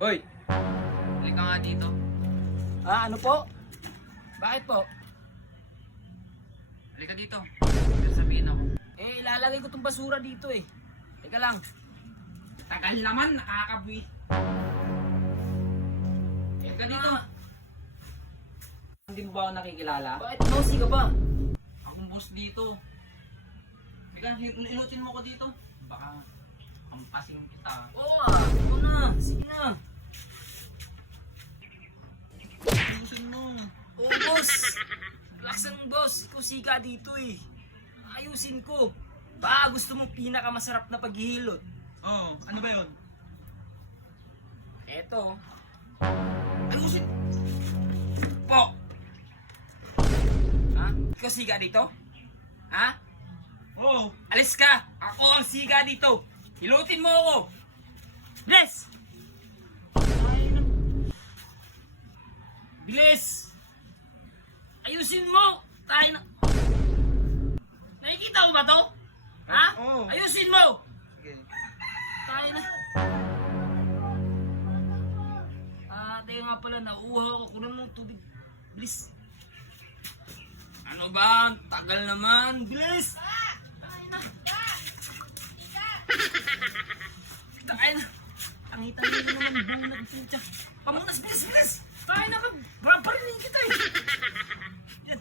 Hoy! Halika nga dito. Ano po? Bakit po? Halika dito. May sabihin ako. Ilalagay ko tong basura dito eh. Teka lang. Tagal naman, nakakabwit. Halika dito. Hindi mo ba ako nakikilala? Bakit nosy ka ba? Akong boss dito. Halika, ilutin mo ko dito. Baka kampasin kita. Oo ito na. Sige na. Ilutin mo. Oo boss. Relaxan mo boss. Ikaw siga dito eh. Ayusin ko. Baka gusto mong pinakamasarap na paghihilot. Oo, ano ba yun? Eto. Ayusin! Po! Ha? Ikaw siga dito? Ha? Oo! Alis ka! Ako ang siga dito! Hilutin mo ako! Bilis! Bilis! Ayusin mo! Tayo na... Nakikita ko ba to? Ha? Oo. Ayusin mo! Sige. Tayo na... Tayo nga pala, nauuhaw ako. Kunan mo ng tubig. Bilis! Ano ba? Tagal naman! Bilis! Tayo na! Tangitan mo naman bulag puta. Pamunas, bilis, bilis! Tayo na! Parinig kita eh! Yan!